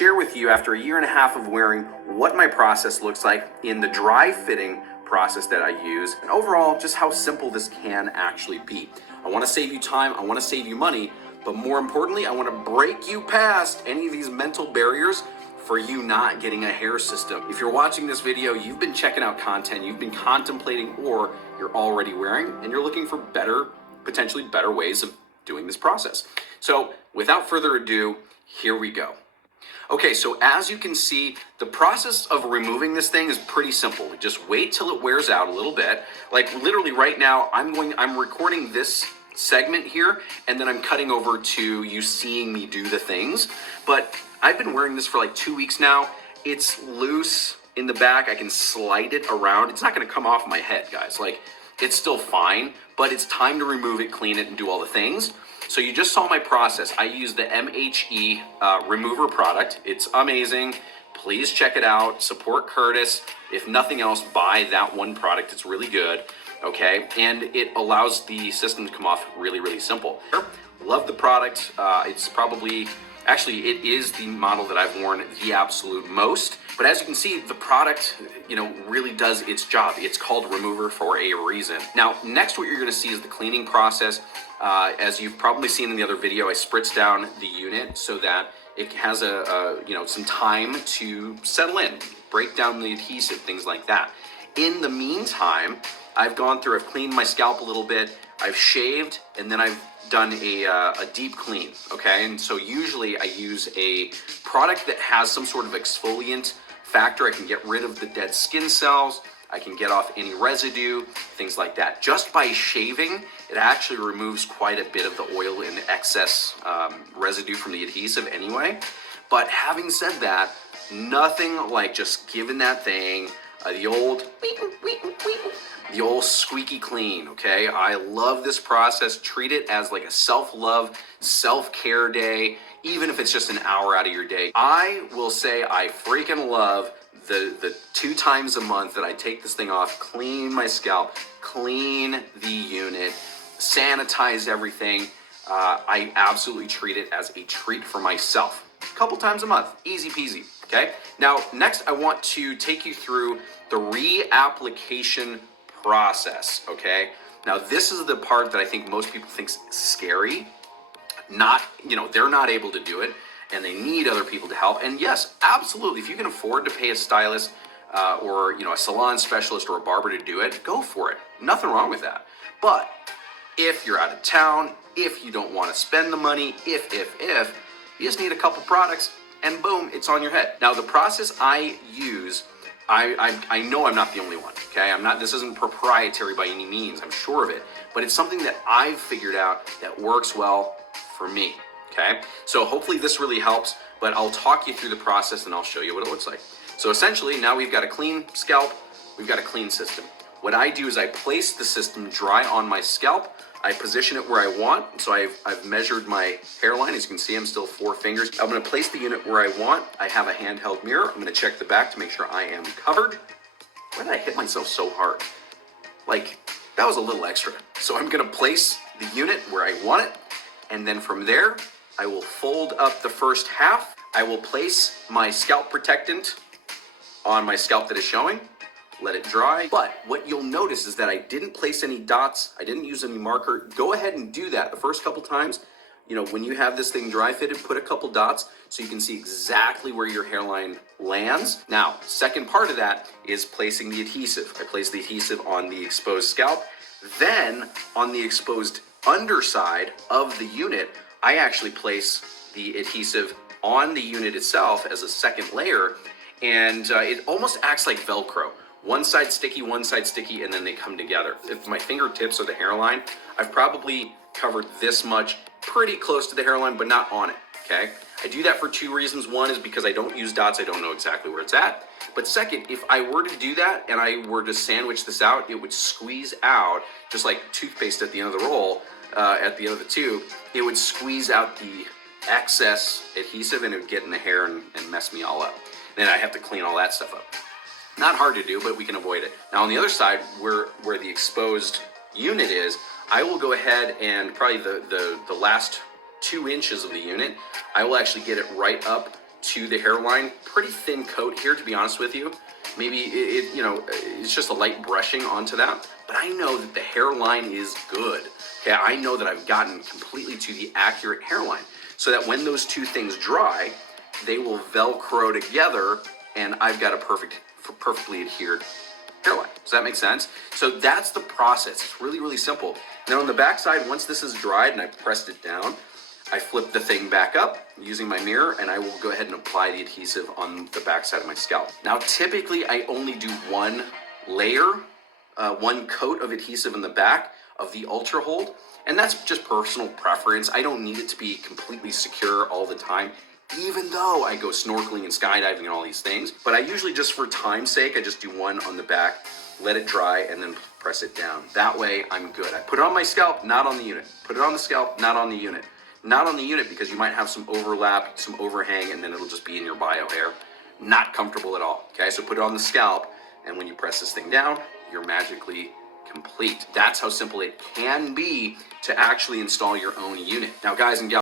Share with you after a year and a half of wearing what my process looks like in the dry fitting process that I use, and overall just how simple this can actually be. I want to save you time, I want to save you money, but more importantly, I want to break you past any of these mental barriers for you not getting a hair system. If you're watching this video, you've been checking out content, you've been contemplating, or you're already wearing, and you're looking for better, potentially better ways of doing this process. So without further ado, here we go. Okay, so as you can see, the process of removing this thing is pretty simple. We just wait till it wears out a little bit. Like literally right now, I'm recording this segment here, and then I'm cutting over to you seeing me do the things. But I've been wearing this for like 2 weeks now. It's loose in the back. I can slide it around. It's not gonna come off my head, guys. Like, it's still fine, but it's time to remove it, clean it, and do all the things. So you just saw my process. I use the MHE remover product. It's amazing. Please check it out. Support Curtis. If nothing else, buy that one product. It's really good, okay? And it allows the system to come off really, really simple. Love the product. It's probably, actually, it is the model that I've worn the absolute most. But as you can see, the product, really does its job. It's called Remover for a reason. Now, next what you're gonna see is the cleaning process. As you've probably seen in the other video, I spritz down the unit so that it has some time to settle in, break down the adhesive, things like that. In the meantime, I've cleaned my scalp a little bit, I've shaved, and then I've done a deep clean, okay? And so usually I use a product that has some sort of exfoliant factor. I can get rid of the dead skin cells, I can get off any residue, things like that. Just by shaving, it actually removes quite a bit of the oil and excess residue from the adhesive anyway. But having said that, nothing like just giving that thing the old squeaky clean, okay? I love this process. Treat it as like a self-love, self-care day, even if it's just an hour out of your day. I will say I freaking love the 2 times a month that I take this thing off, clean my scalp, clean the unit, sanitize everything. I absolutely treat it as a treat for myself. A couple times a month, easy peasy, okay? Now, next I want to take you through the reapplication process, okay? Now, this is the part that I think most people think is scary. They're not able to do it, and they need other people to help. And yes, absolutely, if you can afford to pay a stylist or a salon specialist or a barber to do it, go for it. Nothing wrong with that. But if you're out of town, if you don't want to spend the money, if, you just need a couple products and boom, it's on your head. Now, the process I use, I know I'm not the only one, okay? This isn't proprietary by any means, I'm sure of it, but it's something that I've figured out that works well for me. Okay, so hopefully this really helps, but I'll talk you through the process and I'll show you what it looks like. So essentially, now we've got a clean scalp, we've got a clean system. What I do is I place the system dry on my scalp, I position it where I want, so I've measured my hairline. As you can see, I'm still 4 fingers. I'm gonna place the unit where I want. I have a handheld mirror. I'm gonna check the back to make sure I am covered. Why did I hit myself so hard? Like, that was a little extra. So I'm gonna place the unit where I want it, and then from there, I will fold up the first half. I will place my scalp protectant on my scalp that is showing, let it dry. But what you'll notice is that I didn't place any dots, I didn't use any marker. Go ahead and do that the first couple times. When you have this thing dry fitted, put a couple dots so you can see exactly where your hairline lands. Now, second part of that is placing the adhesive. I place the adhesive on the exposed scalp. Then on the exposed underside of the unit, I actually place the adhesive on the unit itself as a second layer, and it almost acts like Velcro. One side sticky, and then they come together. If my fingertips are the hairline, I've probably covered this much, pretty close to the hairline, but not on it, okay? I do that for 2 reasons. One is because I don't use dots, I don't know exactly where it's at. But second, if I were to do that and I were to sandwich this out, it would squeeze out, just like toothpaste at the end of the roll, at the end of the tube, it would squeeze out the excess adhesive and it would get in the hair and mess me all up. Then I have to clean all that stuff up. Not hard to do, but we can avoid it. Now on the other side, where the exposed unit is, I will go ahead and probably the last 2 inches of the unit, I will actually get it right up to the hairline. Pretty thin coat here, to be honest with you. Maybe it's just a light brushing onto that, but I know that the hairline is good. Okay, I know that I've gotten completely to the accurate hairline, so that when those two things dry, they will Velcro together, and I've got a perfectly adhered hairline. Does that make sense? So that's the process. It's really, really simple. Now on the back side, once this is dried and I've pressed it down, I flip the thing back up using my mirror, and I will go ahead and apply the adhesive on the back side of my scalp. Now, typically I only do one layer, one coat of adhesive in the back of the Ultra Hold, and that's just personal preference. I don't need it to be completely secure all the time, even though I go snorkeling and skydiving and all these things. But I usually, just for time's sake, I just do one on the back, let it dry, and then press it down. That way I'm good. I put it on my scalp, not on the unit. Put it on the scalp, not on the unit. Not on the unit, because you might have some overlap, some overhang, and then it'll just be in your bio hair. Not comfortable at all. Okay, so put it on the scalp, and when you press this thing down, you're magically complete. That's how simple it can be to actually install your own unit. Now, guys and gals,